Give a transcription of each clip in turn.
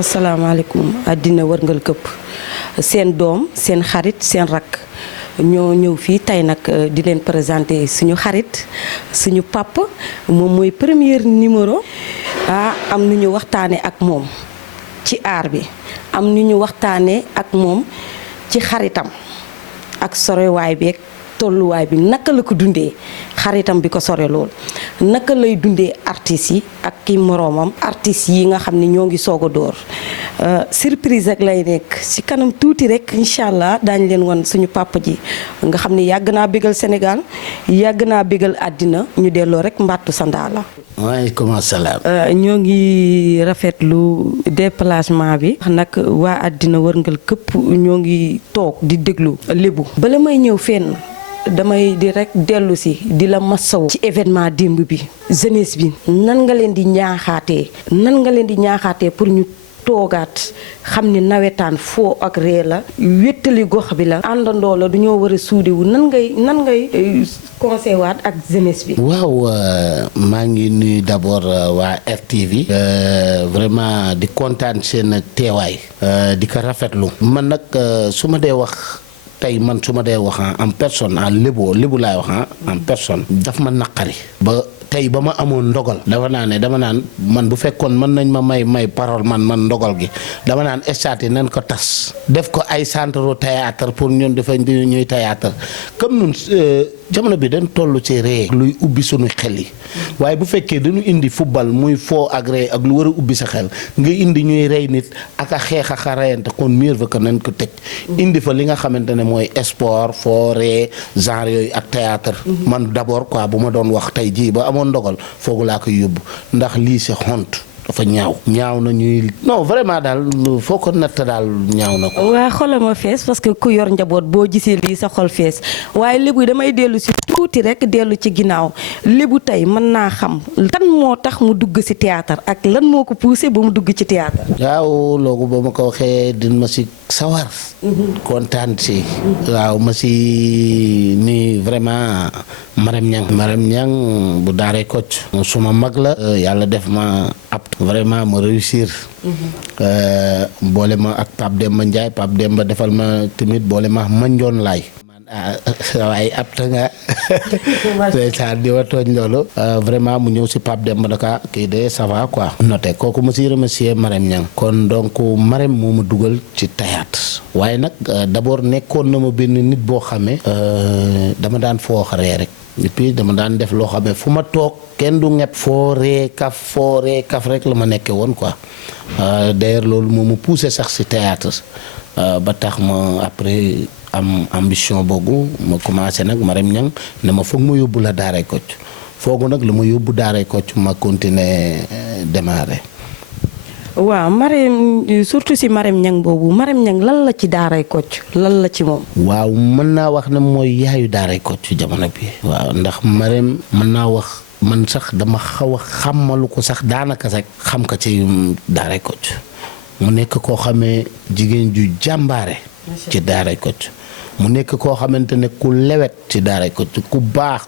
asalaamaaleykum àddina wërngal këpp seen doom seen xarit seen rakk ñoo ñëw fii tey nag di leen présenter suñu xarit suñu papa moom mooy premier numéro am nu ñu waxtaane ak moom ci aar bi am nu ñu waxtaane ak moom ci xaritam ak sorewaay bi ak tolluwaay bi naka la ko dundee xaritam bi ko sore lool naka lay dundee artistes yi ak ki moroomam artistes yi nga xam ne ñoo ngi soog a door surprise rek lay nekk ci kanam tuuti rek incha allah daañu leen wan suñu papa ji nga xam ne yàgg naa bégal Sénégal yàgg naa bégal àddina ñu delloo rek mbattu sa ndaa la. waaleykum salaam. ñoo ngi rafetlu déplacement bi. nag waa àddina wërngal këpp ñoo ngi toog di déglu lébu. bala may ñëw fenn. damay di rek dellu si di la masaw ci événement démb bi jeunesse bi nan nga leen di ñaaxaatee pour ñu toogaat xam ni nawetaan foo ak ree la wéttali gox bi la àndandoo la du ñoo war a suudewu nan ngay conseil waat ak jeunesse bi. waaw maa ngi nuyu d'abord waa RTV. vraiment di kontaan seen teewaay. di ko rafetlu. man nag su ma dee wax. tey man su ma dee wax en personne en lébu laay wax en personne daf ma naqari ba tey ba ma amoon ndogal dama naan man bu fekkoon mën nañ ma may parole man ndogal gi dama naan stade yi nañ ko tas def ko ay centre théâtre pour ñun dafa ñuy théâtre comme ñun jamono bi dañ toll ci ree luy ubbi suñu xel yi waaye bu fekkee dañu indi football muy foo ak ree ak lu war a ubbi sa xel nga indi ñuy rey nit ak a xeex ak a reyante kon mieux vaut que nañ ko tëj indi fa li nga xamante ne mooy sport foo ree genre yooyu ak théâtre man d'abord quoi bu ma doon wax tey jii ba amoon ndogal foogu laa koy yóbbu ndax lii c'est honte dafa ñaaw na ñuy non vraiment daal foo ko natt daal ñaaw na ko. waa xoolal ma fees parce que ku yor njaboot boo gisee lii sa xol fees waaye lébu damay dellu si tuuti rek dellu ci ginnaaw lébu tey mën naa xam lan moo tax mu dugg si théâtre ak lan moo ko poussé ba mu dugg ci théâtre. waaw loolu ba ma ko waxee din ma si sawar. kontaan si. waaw ma si ni vraiment Marème Niang bu daaree Kocc suma mag la yàlla def ma ab vraiment ma réussir boole ma ak Pape Demba Ndiaye Pape Demba defal ma tamit boole ma Mandione Laay waaye ab ta nga ndeysaan di wa tooñ loolu vraiment mu ñëw si Pape Demba Daka kii de ça va quoi noté kooku ma si remercier Marème Niang kon donc Marème moo ma dugal ci théâtre waaye nag d'abord nekkoon na ma benn nit boo xamee dama daan foox ree rek et puis dama daan def loo xam ne fu ma toog kenn du ñepp foo ree kaf rek la ma nekkee woon quoi d'ailleurs loolu moo ma poussé sax si théâtre ba tax ma après am ambition boobu ma commencé nag Marème Niang ne ma foog ma yóbbu la Daaray Kocc foogu nag la ma yóbbu Daaray Kocc ma continuer démarrer. waaw Marème surtout si Marème Niang boobu Marème Niang lan la ci Daaray Kocc lan la ci moom. waaw mën naa wax ne mooy yaayu Daaray Kocc jamono bi. waaw ndax Marème mën naa wax man sax dama xaw a xamalu ko sax daanaka sax xam ko ci Daaray Kocc mu nekk koo xamee jigéen ju jàmbaare. ci Daaray Kocc mu nekk koo xamante ne ku lewet ci Daaray Kocc ku baax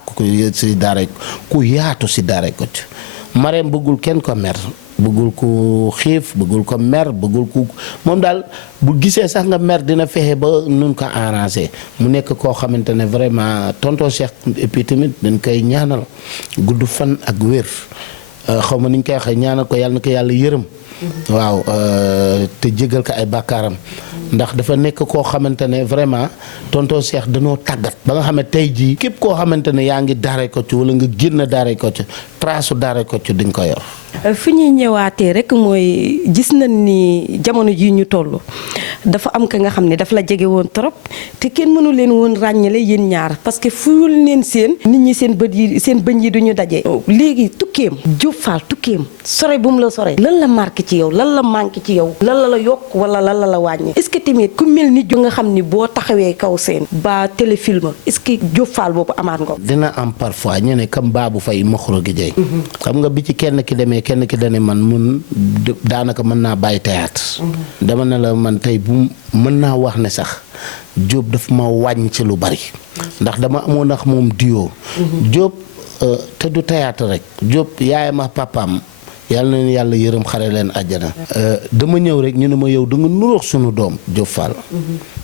ci Daaray ku yaatu ci Daaray Kocc Marème bëggul kenn ko mer bëggul ko xiif bëggul ko mer bëggul ko moom daal bu gisee sax nga mer dina fexe ba nun ko arrangé mu nekk koo xamante ne vraiment tonton Cheikh et puis tamit dañ koy ñaanal gudd fan ak wér xaw ma ni ñu koy waxee ñaanal ko yàlla na ko yàlla yërëm waaw te jégal ko ay bàkkaaram ndax dafa nekk koo xamante ne vraiment tonton Cheikh danoo tàggat ba nga xam ne tey jii képp koo xamante ne yaa ngi Daaray Kocc wala nga génn Daaray Kocc trace Daaray Kocc di nga ko yor. fi ñuy ñëwaatee rek mooy gis nañ ni jamono ji ñu toll dafa am ka nga xam ne daf la jege woon trop te kenn mënu leen woon ràññale yéen ñaar parce que fuyul leen seen nit ñi seen bët yi seen bëñ yi duñu daje. léegi tukkeem Diop Fall tukkeem sore bu mu la sore lan la marqué ci yow lan la manqué ci yow lan la yokk wala lan la wàññi est-ce que tamit ku mel ni nga xam ni boo taxawee kaw seen ba téléfilm est-ce que Diop Fall boobu amaat nga ko. dina am parfois ñu ne comme Babou Faye Mokhro gi jëy xam nga bi ci kenn ki demee kenn ki dane man mun daanaka mën naa bàyyi théâtre dama ne la man tey bu mën naa wax ne sax Diop daf ma wàññi ci lu bari ndax dama amoon ak moom duo. Diop te du théâtre rek Diop yaayam ak papaam yàlla na yàlla yërëm xare leen àjjana. dama ñëw rek ñu ne ma yow da nga nurox sunu doom Diop Fall.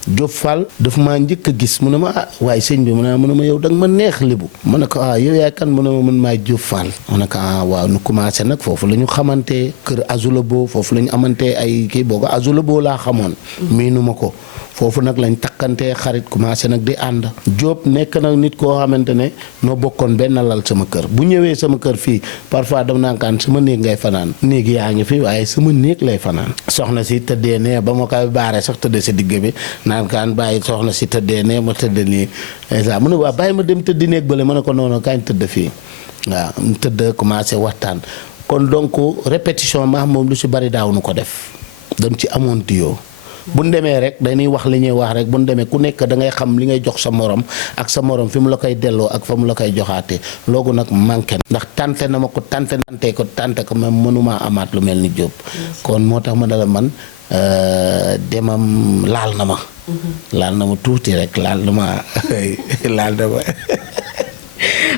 Diop Fall daf maa njëkk a gis mu ne ma ah waaye sëñ bi mu ne ma yow da nga ma neex libu ma ne ko ah yow yaay kan mu ne ma man maay Diop Fall ma ne ko ah waaw nu commencé nag foofu la ñu xamante kër Azulabo foofu la ñu amante ay kii boobu Azulabo laa xamoon. miinu ma ko foofu nag lañ takkantee xarit commencé nag di ànd. Diop nekk nag nit koo xamante ne noo bokkoon benn lal sama kër bu ñëwee sama kër fii parfois dama naan kaan sama néeg ngay fanaan néeg yaa ngi fi waaye sama néeg lay fanaan soxna si tëddee ne ba ma koy baaree sax tëddee si digg bi naan kaan bàyyi soxna si tëddee ne ma tëdd nii exa mu ne waa bàyyi ma dem tëddi néeg bële ma ne ko noonu kañ tëdd fii waaw mu tëdd commencé waxtaan kon donc répétition ma moom lu si bari daaw nu ko def dañ ci amoon tuyoo bu ñu demee rek dañuy wax li ñuy wax rek bu ñu demee ku nekk da ngay xam li ngay jox sa morom ak sa morom fi mu la koy delloo ak fa mu la koy joxaatee loogu nag manqué ndax tante na ma ko tante ko même mënumaa amaat lu mel ni Diop. kon moo tax ma ne la man demam laal na ma. laal na ma tuuti rek laal na ma.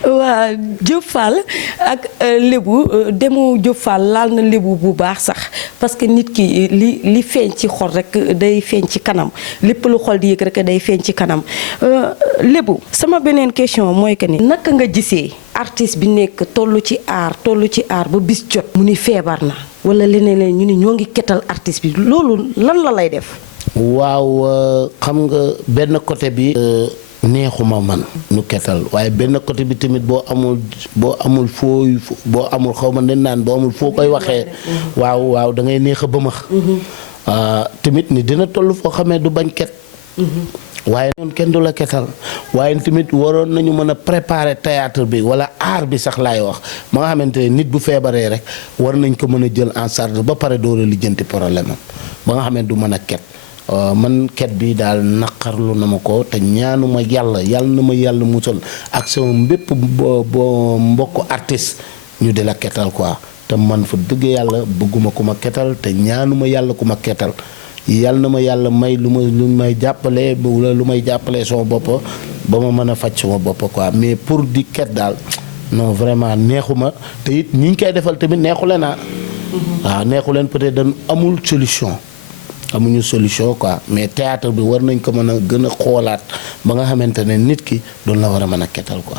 waa Diop Fall ak lébu demu Diop Fall laal na lébu bu baax sax parce que nit ki li feeñ ci xol rek day feeñ ci kanam lépp lu xol di yëg rek day feeñ ci kanam lébu sama beneen question mooy que ni naka nga gisee artiste bi nekk toll ci aar ba bis jot mu ni feebar na wala leneen ñu ni ñoo ngi ketal artiste bi loolu lan la lay def. waaw xam nga benn côté bi. neexuma man ñu ketal waaye benn côté bi tamit boo amul xaw ma nen naan boo amul foo koy waxee waaw da ngay neex a bëmax tamit ni dina toll foo xamee du bañ ket waaye noonu kenn du la ketal waaye tamit waroon nañu mën a préparer théâtre bi wala art bi sax laay wax ma nga xamante ne nit bu feebaree rek war nañ ko mën a jël en charge ba pare door a lijjanti problème am ba nga xamante du mën a ket man ket bi daal naqarlu na ma ko te ñaanuma yàlla na ma yàlla musal ak sama mbépp boo mbokk artiste ñu di la ketal quoi te man fa dëgg yàlla bëgguma ku ma ketal te ñaanuma yàlla ku ma ketal yàlla na ma yàlla may lu may jàppale wala lu may jàppale sama bopp ba ma mën a faj sama bopp quoi mais pour di ket daal non vraiment neexuma te it ñi ñu koy defal tamit neexu leen waaw neexu leen peut-être dañ amul solution. amuñu solution quoi mais théâtre bi war nañ ko mën a gën a xoolaat ba nga xamante ne nit ki doon la war a mën a ketal quoi.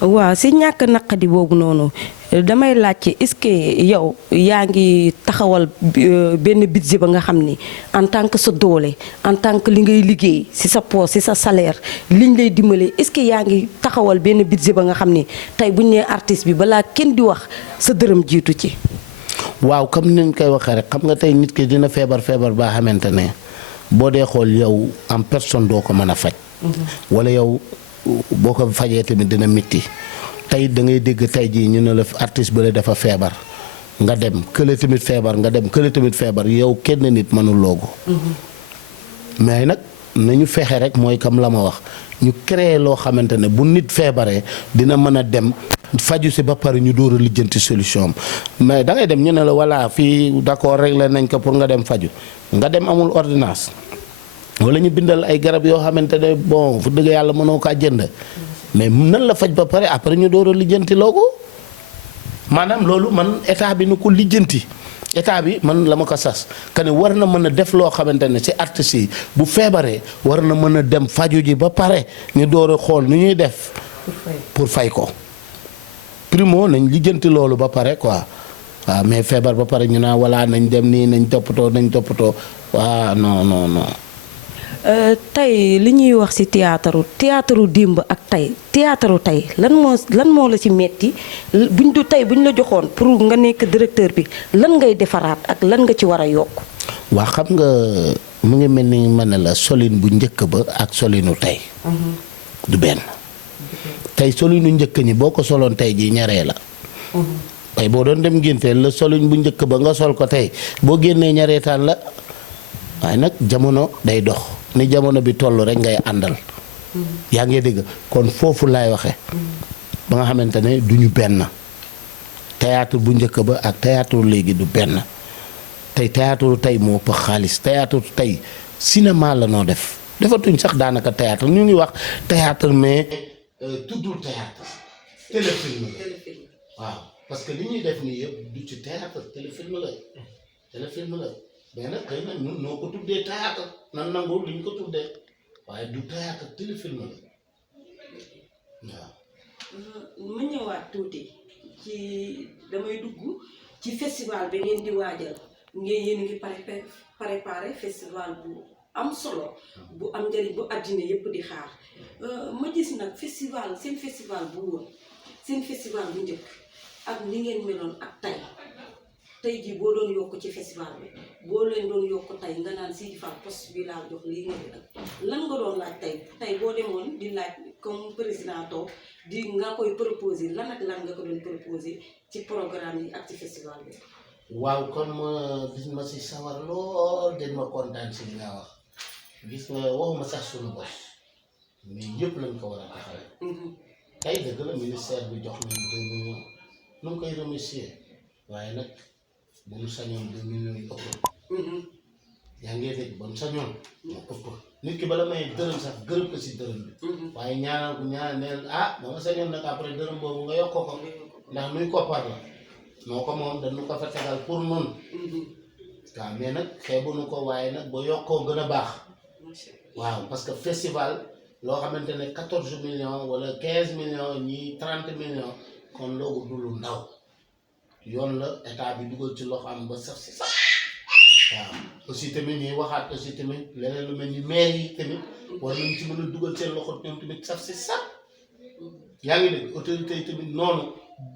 waaw si ñàkk naqadi boobu noonu damay laajte est-ce que yow yaa ngi taxawal benn budget ba nga xam ni en tant que sa doole en tant que li ngay liggéey si sa poste si sa salaire liñ lay dimbalee est-ce que yaa ngi taxawal benn budget ba nga xam ni tey buñ nee artiste bi balaa kenn di wax sa dërëm jiitu ci. waaw comme ni ñu koy waxee rek xam nga tey nit ki dina feebar baa xamante ne boo dee xool yow en personne doo ko mën a faj. wala yow boo ko fajee tamit dina métti tey da ngay dégg tey jii ñu ne la artiste ba la dafa feebar nga dem kële tamit feebar nga dem kële tamit feebar yow kenn nit mënuloo ko. mais nag nañu fexe rek mooy comme la ma wax ñu créer loo xamante ne bu nit feebaree dina mën a dem. faju si ba pare ñu door a lijjanti solution mais da ngay dem ñu ne la voilà fii d'accord réglé nañ ko pour nga dem faju nga dem amul ordonnance wala ñu bindal ay garab yoo xamante ne bon fu dëgg yàlla mënoo kaa jënd mais nan la faj ba pare après ñu door a lijjanti loo ko maanaam loolu man état bi nu ko lijjanti état bi man la ma ko sas que ne war na mën a def loo xamante ne si artistes yi bu feebaree war na mën a dem faju ji ba pare ñu door a xool nu ñuy def pour fay ko. primo nañ lijjanti loolu ba pare quoi waaw mais feebar ba pare ñu naa walla nañ dem nii nañ toppatoo waaw non. tey li ñuy wax ci théâtre démb ak théâtre tey lan moo la ci metti buñ la joxoon pour nga nekk directeur bi lan ngay defaraat ak lan nga ci war a yokk. waa xam nga mu ngi mel ni ma ne la solin bu njëkk ba ak solinu tey. du benn. tey solinu njëkk ñi boo ko soloon tey jii ñaree la. tey boo doon dem ngénte la solin bu njëkk ba nga sol ko tey boo génnee ñareetaan la waaye nag jamono day dox ni jamono bi toll rek ngay àndal. yaa ngi dégg kon foofu laay waxe ba nga xamante ne du ñu benn théâtre bu njëkk ba ak théâtre léegi du benn tey théâtre tey moo ëpp xaalis théâtre tey cinéma la noo def defatuñ sax daanaka théâtre ñu ngi wax théâtre mais tuddul théâtre téléfilm la waaw parce que li ñuy def nii yëpp du ci théâtre téléfilm la mais nag xëy na ñun noo ko tuddee théâtre nan nangu li ñu ko tuddee waaye du théâtre téléfilm la waaw. ma ñëwaat tuuti ci damay dugg ci festival bi ngeen di waajal yéen ngi préparé festival bu am solo bu am njëriñ bu àddina yëpp di xaar ma gis nag seen festival bu woon seen festival bu njëkk ak ni ngeen meloon ak tey jii boo doon yokk ci festival bi boo leen doon yokk tey nga naan Sidy Fall poste bi laa jox lii nga di lan nga doon laaj tey boo demoon di laaj comme président toog di nga koy proposer lan ak lan nga ko doon proposer ci programme yi ak ci festival bi. waaw kon ma gis ma si sawar lool dañ ma kontaan si li nga wax gis nga waxuma sax suñu bos mais yëpp lañ ko war a taxawee. tey dëgg la ministère bi jox nañu 2 millions nu ngi koy remercier waaye nag bu ñu sañoon 2 millions yi ëpp. yaa ngi dégg ba ñu sañoon moo ëpp nit ki bala may dërëm sax gërëm ko si dërëm bi. waaye ñaanal neel ba nga sañoon nag après dërëm boobu nga yokkoo ko ndax nuy koppar la. noo ko moom dañu ko fa tegal pour noonu. waaw mais nag xeebuñu ko waaye nag ba yokkoo gën a baax. waaw parce que festival loo xamante ne 14 millions wala 15 millions ñii 30 millions kon loolu du lu ndaw yoon la état bi dugal ci loxo am ba sax si sax waaw aussi tamit ñuy waxaat aussi tamit leneen lu mel ni maire yi tamit war nañ ci mën a dugal seen loxo ñoom tamit sax si sax yaa ngi dégg autorité yi tamit noonu.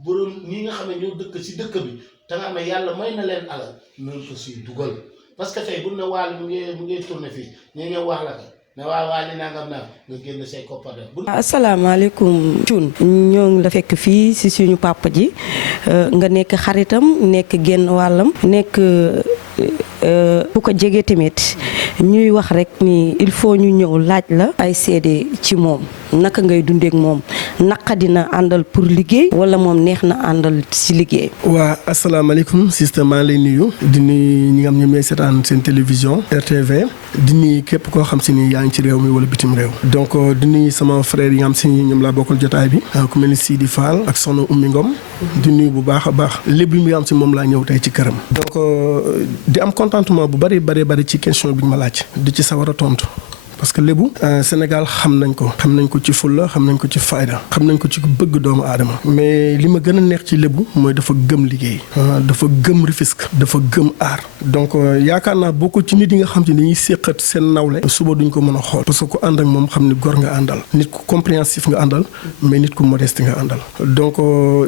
borom ñi nga xam ne ñoo dëkk si dëkk bi te nga xam ne yàlla may na leen alal nañ ko si dugal parce que tey bu ne waal mu ngi tourné fii ñu ñëw wax la ko ne waa li nangam naa nga génn say koppar def. asalaamaaleykum Thioune ñoo ngi la fekk fii si suñu papa ji nga nekk xaritam nekk genn wàllam nekk ku ko jege tamit ñuy wax rek ni il faut ñu ñëw laaj la ay seede ci moom naka ngay dundeek moom naqa dina àndal pour liggéey wala moom neex na àndal si liggéey. waa asalaamaaleykum système maa lay nuyu di nuyu ñi nga xam ne ñooy seetaan seen télévision RTV di nuyu képp koo xam si ni yaa ngi ci réew mi wala bitim réew donc di nuyu sama frère yi nga xam si ni ñoom laa bokkal jotaay bi ku mel ni Sidy Fall ak soxna Oumy Ngom di nuyu bu baax a baax lépp bi nga xam si moom laa ñëw tey ci këram donc di am contentement bu bari ci question bi ñu ma laaj di ci sawar a tontu parce que lébu Sénégal xam nañ ko ci fulla xam nañ ko ci fayda xam nañ ko ci bëgg doomu aadama mais li ma gën a neex ci lébu mooy dafa gëm liggéey dafa gëm Rufisque dafa gëm aar donc yaakaar naa bokk ci nit yi nga xam te ni dañuy séqat seen nawle suba duñ ko mën a xool parce que ku ànd ak moom xam ni gor nga àndal nit ku compréhensif nga àndal mais nit ku modeste nga àndal donc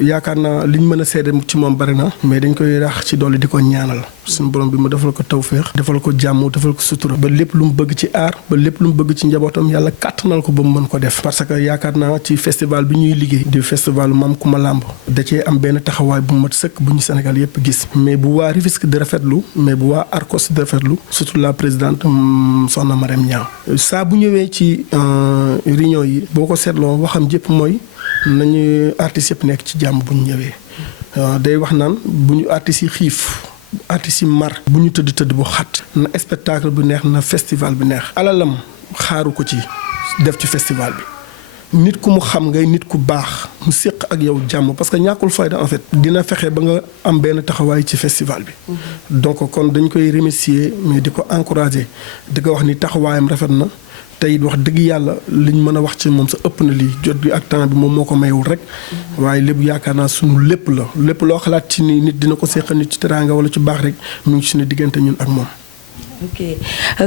yaakaar naa liñ mën a seede ci moom bari na mais dañ koy rax ci dolli di ko ñaanal suñu borom bi mu defal ko tawféex defal ko jàmm defal ko sutura ba lépp lu mu bëgg ci aar ba lépp lu mu bëgg ci njabootam yàlla kàttanal ko ba mu mën ko def parce que yaakaar naa ci festival bi ñuy liggéey di festival Maam Kumba Lamb da cee am benn taxawaay bu mat sëkk bu ñu Sénégal yépp gis mais bu waa Rufisque di rafetlu mais bu waa Arcos di rafetlu surtout la présidente soxna Marème Niang saa bu ñëwee ci réunion yi boo ko seetloo waxam jëpp mooy nañu artistes yëpp nekk ci jàmm bu ñu ñëwee day wax naan bu ñu artistes yi xiif artistes yi mar bu ñu tëdd bu xat na spectacle bu neex na festival bi neex alalam xaaru ko ci def ci festival bi nit ku mu xam ngay nit ku baax mu séq ak yow jàmm parce que ñàkkul fayda en fait dina fexe ba nga am benn taxawaay ci festival bi donc kon dañ koy remercier mais di ko encourager di ko wax ni taxawaayam rafet na tey wax dëgg yàlla liñ mën a wax ci moom sa ëpp na lii jot bi ak temps bi moom moo ko mayewul rek waaye lépp yaakaar naa sunu lépp la lépp loo xalaat ci ni nit dina ko seqal nit ci teraanga wala ci baax rek mu ngi suñu diggante ñun ak moom. ok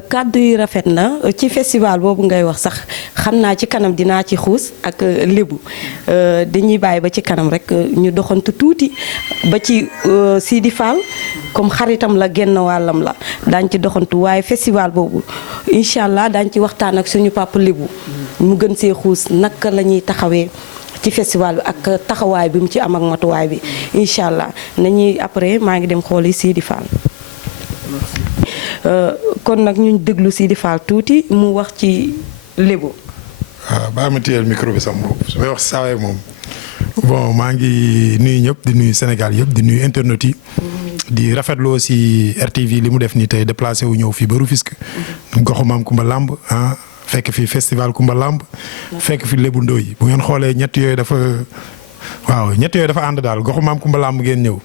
kàddu yi rafet na ci festival boobu ngay wax sax xam naa ci kanam dinaa ci xuus ak lébu dañuy bàyyi ba ci kanam rek ñu doxantu tuuti ba ci Sidy Fall comme xaritam la genn wàllam la daañ ci doxantu waaye festival boobu incha allah daañ ci waxtaan ak suñu papa lébu mu gën see xuus naka la ñuy taxawee ci festival bi ak taxawaay bi mu ci am ak matuwaay bi incha allah nañuy après maa ngi dem xooli Sidy Fall. kon nag ñu déglu Sidy Fall tuuti mu wax ci lébu. waaw baa ma téyel micro bi sax moom su may wax saawee moom bon maa ngi nuyu ñëpp di nuyu Sénégal yëpp di nuyu internet yi. di rafetlu aussi RTV li mu def nii tey déplacé wu ñëw fii ba Rufisque. goxu Maam Kumba Lamb fekk fi festival Kumba Lamb fekk fi Lébu Ndoy bu ngeen xoolee ñett yooyu dafa ànd daal goxu maam Kumba Lamb ngeen ñëw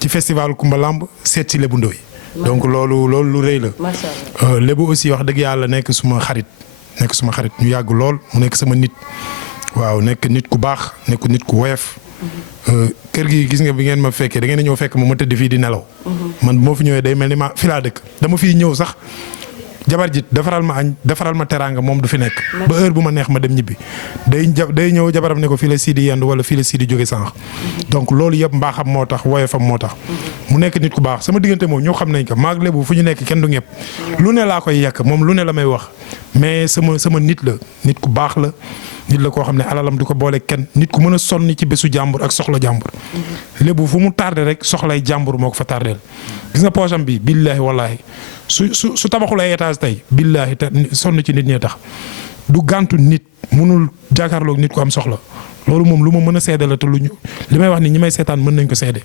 ci festival Kumba Lamb seet si Lébu Ndoy donc loolu lu rëy la. macha allah Lébu aussi wax dëgg yàlla nekk suma xarit ñu yàgg lool mu nekk sama nit waaw nekk nit ku baax nekk nit ku woyof. kër gi gis nga bi ngeen ma fekkee da ngeen a ñëw fekk ma tëdd fii di nelaw. man moo fi ñëwee day mel ni ma fi laa dëkk dama fiy ñëw sax jabar ji defaral ma añ defaral ma teraanga moom du fi nekk. ba heure bu ma neex ma dem ñibbi day ñëw jabaram ne ko fii la Sidi yendu wala fii la Sidi jóge sànq. donc loolu yëpp mbaaxam moo tax woyofam moo tax. mu nekk nit ku baax sama diggante moom ñoo xam nañ ko maag Lébu fu ñu nekk kenn du ñëpp. lu ne laa koy yàq moom lu ne la may wax mais sama nit la nit ku baax la. nit la koo xam ne alalam du ko boole kenn nit ku mën a sonni ci bésu jàmbur ak soxla jàmbur. Lébu fu mu tardé rek soxlay jàmbur moo ko fa tardeel gis nga poosam bi billaahi wallaahi su tabaxul ay étage tey billaahi te sonn ci nit ñee tax du gàntu nit mënul jàkkaarloog nit ku am soxla loolu moom lu ma mën a seede la te lu ñu li may wax ni ñi may seetaan mën nañ ko seede.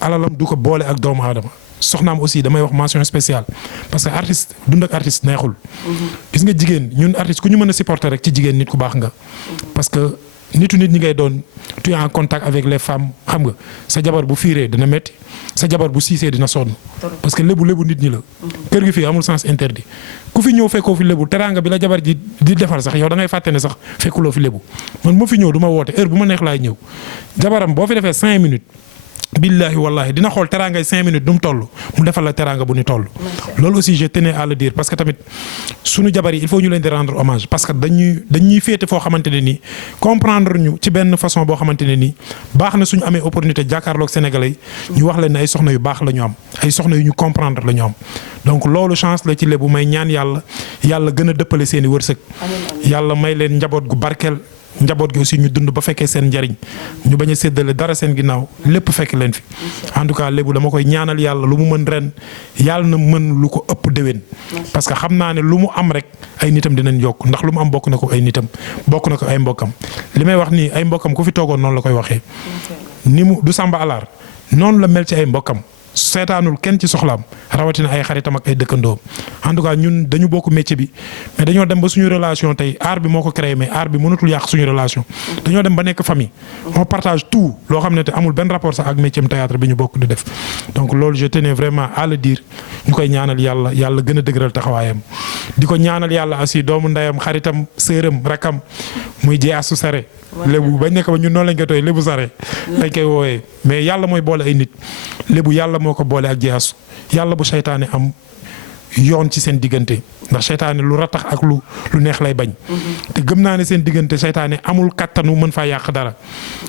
alalam du ko boole ak doomu aadama soxnaam aussi damay wax mention spéciale parce que artiste dund ak artiste neexul. gis nga jigéen ñun artiste ku ñu mën a supporter rek ci jigéen nit ku baax nga. parce que nitu nit ñi ngay doon tu es en contact avec les femmes xam nga sa jabar bu fiiree dina metti sa jabar bu siisee dina sonn. parce que lébu nit ñi la. kër gi fii amul sens interdit ku fi ñëw fekkoo fi lébu teraanga bi la jabar ji di defal sax yow da ngay fàtte ne sax fekkuloo fi lébu man ma fi ñëw du ma woote heure bu ma neex laay ñëw jabaram boo fi defee 5 minutes. billahi wallahi dina xool teraangay 5 minutes du mu toll mu defal la teraanga bu ni toll. loolu aussi je tenais à le dire parce que tamit sunu jabar yi il faut ñu leen di rendre hommage parce que dañuy féete foo xamante ne nii comprendre ñu ci benn façon boo xamante ne nii baax na suñu amee opportunité jàkkaarloog sénégalais yi ñu wax leen ne ay soxna yu baax la ñu am ay soxna yu ñu comprendre la ñu am donc loolu chance la ci Lébu may ñaan yàlla gën a dëppale seen i wërsëg. yàlla may leen njaboot gu barkeel. njaboot gi aussi ñu dund ba fekkee seen njariñ ñu bañ a séddale dara seen ginnaaw lépp fekk leen fi en tout cas Lébu dama koy ñaanal yàlla lu mu mën ren yàlla na mën lu ko ëpp déwén parce que xam naa ne lu mu am rek ay nitam dinañ yokk ndax lu mu am bokk na ko ay nitam bokk na ko ay mbokkam li may wax nii ay mbokkam ku fi toogoon noonu la koy waxee ni mu du Samba Alaar noonu la mel ci ay mbokkam seetaanul kenn ci soxlaam rawatina ay xaritam ak ay dëkkandoom en tout cas ñun dañu bokk métier bi mais dañoo dem ba suñu relation tey art bi moo ko créé mais art bi mënatul yàq suñu relation dañoo dem ba nekk famille on partage tout loo xam ne te amul benn rapport sax ak métier théâtre bi ñu bokk di def donc loolu je tenais vraiment à le dire ñu koy ñaanal yàlla gën a dëgëral taxawaayam di ko ñaanal yàlla aussi doomu ndeyam xaritam sëram rakam muy jee asu sare Lébu bañ nekk ba ñun noonu lañ koy tooy Lébu sare lañ koy wooyee mais yàlla mooy boole ay nit Lébu yàlla moo ko boole ak jeexasu yàlla bu seytaane am yoon ci seen diggante ndax seytaane lu ratax ak lu neex lay bañ. te gëm naa ne seen diggante seytaane amul kattanu mën faa yàq dara.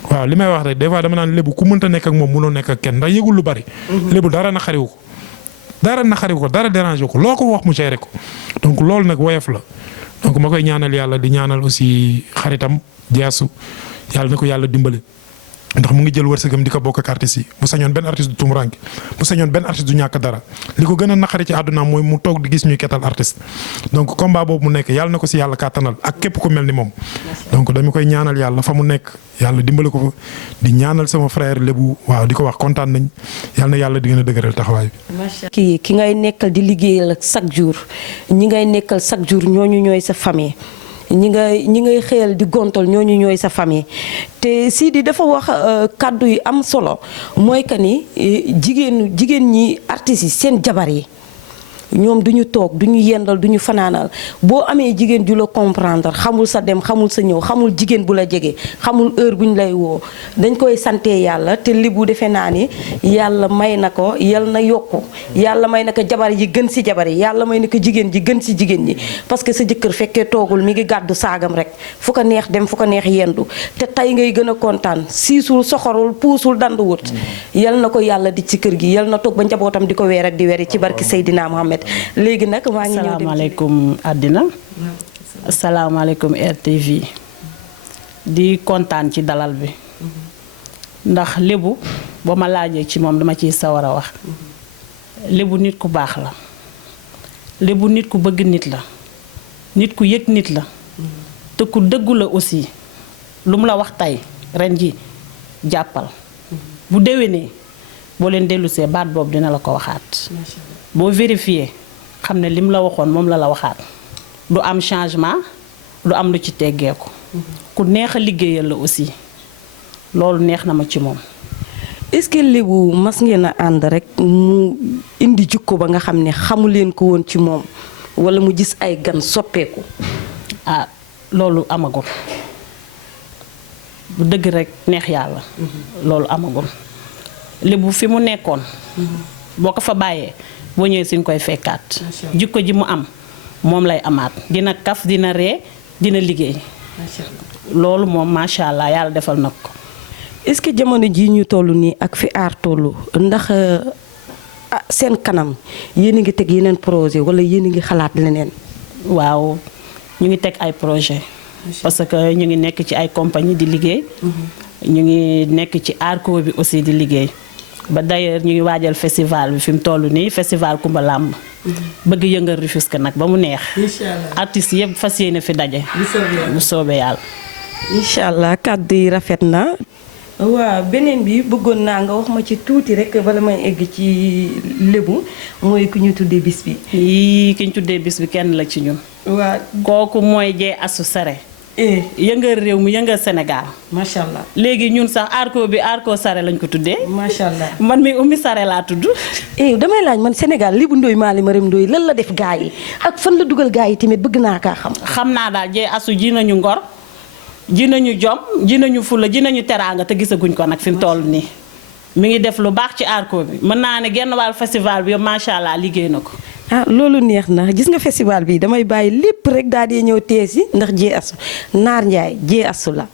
waaw li may wax rek des fois dama naan Lébu ku mënta nekk ak moom mënoo nekk ak kenn ndax yëgul lu bari. Lébu dara naqariwu ko dara dérangé ko loo ko wax mu géré ko donc loolu nag woyof la donc ma koy ñaanal yàlla di ñaanal aussi xaritam jeexasu yàlla na ko yàlla dimbale. ndax mu ngi jël wërsëgam di ko bokk ak artistes yi bu sañoon benn artiste du tumuranke bu sañoon benn artiste du ñàkk dara li ko gën a naqari ci àddunaam mooy mu toog di gis ñuy ketal artiste donc combat boobu mu nekk yàlla na ko si yàlla kàttanal ak képp ku mel ni moom donc dama koy ñaanal yàlla fa mu nekk yàlla dimbale ko fa di ñaanal sama frère Lébu waaw di ko wax kontaan nañ yàlla na yàlla di gën a dëgëral taxawaay bi. ki ngay nekkal di liggéeyal chaque jour ñi ngay nekkal chaque jour ñooñu ñooy sa famille. ñi ngay xëyal di gontal ñooñu ñooy sa famille te Sidi dafa wax kàddu yi am solo mooy que ni jigéen ñi artistes yi seen jabar yi ñoom duñu toog duñu yendal duñu fanaanal boo amee jigéen ju la comprendre xamul sa dem xamul sa ñëw xamul jigéen bu la jege xamul heure bu ñu lay woo dañ koy sante yàlla te Lébu defe naa ni yàlla may na ko yal na yokku yàlla may na ko jabar yi gën si jabar yi yàlla may na ko jigéen ji gën si jigéen ñi parce que sa jëkkër fekkee toogul mi ngi gàddu saagam rek fu ko neex dem fu ko neex yendu te tey ngay gën a kontaan siisul soxorul puusul danduwut yal na ko yàlla di ci kër gi yal na toog ba njabootam di ko weer ak di weri ci barki Seydina Mohamed léegi nag maa ngi ñëw asalaamaaleykum àddina asalaamaaleykum RTV di kontaan ci dalal bi ndax Lébu ba ma laajee ci moom dama ciy sawar a wax Lébu nit ku baax la Lébu nit ku bëgg nit la nit ku yëg nit la te ku dëggu la aussi lu mu la wax tey ren ji jàppal bu déwénee boo leen dellusee baat boobu dina la ko waxaat boo vérifié xam ne lim la waxoon moom la waxaat du am changement du am lu ci teggeeku ku neex a liggéeyal la aussi loolu neex na ma ci moom. est-ce que Lébu mas ngeen a ànd rek mu indi jikko ba nga xam ne xamu leen ko woon ci moom wala mu gis ay gan soppeeku. ah loolu amagul bu dëgg rek neex yàlla. loolu amagul Lébu fi mu nekkoon. boo ko fa bàyyee boo ñëwee si nga koy fekkaat. jikko ji mu am moom lay amaat dina kaf dina ree dina liggéey. loolu moom macha allah yàlla defal na ko. est-ce que jamono jii ñu toll nii ak fi aar toll ndax seen kanam yéen a ngi teg yeneen projet wala yéen a ngi xalaat leneen. waaw ñu ngi teg ay projet parce que ñu ngi nekk ci ay compagnie di liggéey. ñu ngi nekk ci arco bi aussi di liggéey. ba d'ailleurs ñu ngi waajal festival bi fi mu toll nii festival Kumba Lamb. bëgg yëngal Rufisque nag ba mu neex. inchaallah artistes yëpp fas yéene fi daje. bu soobee yàlla. inchaallah kàddu yi rafet na. waaw beneen bi bëggoon naa nga wax ma ci tuuti rek bala may egg ci Lébu mooy ku ñu tuddee bis bi. yii ki ñu tuddee bis bi kenn la ci ñun. waaw kooku mooy Dieye Astou Sare. yëngal réew mi yëngal Sénégal. macha allah léegi ñun sax arco bi arco Sare lañ ko tuddee. macha allah man mi Oumy Sare laa tudd. damay laaj man Sénégal Lébu Ndoye Maly Marème Ndoye lan la def gaa yi ak fan la dugal gaa yi tamit bëgg naa kaa xam. xam naa daal Dieye Astou ji nañu ngor. ji nañu jom ji nañu fula ji nañu teraanga te gisaguñ ko nag fi mu toll nii mi ngi def lu baax ci arco bi mën naa ne genn wàll festival bi yëpp macha allah liggéey na ko. loolu neex na gis nga festival bi damay bàyyi lépp rek daal di ñëw tees yi ndax Dieye Astou Naar Ndiaye Dieye Astou la.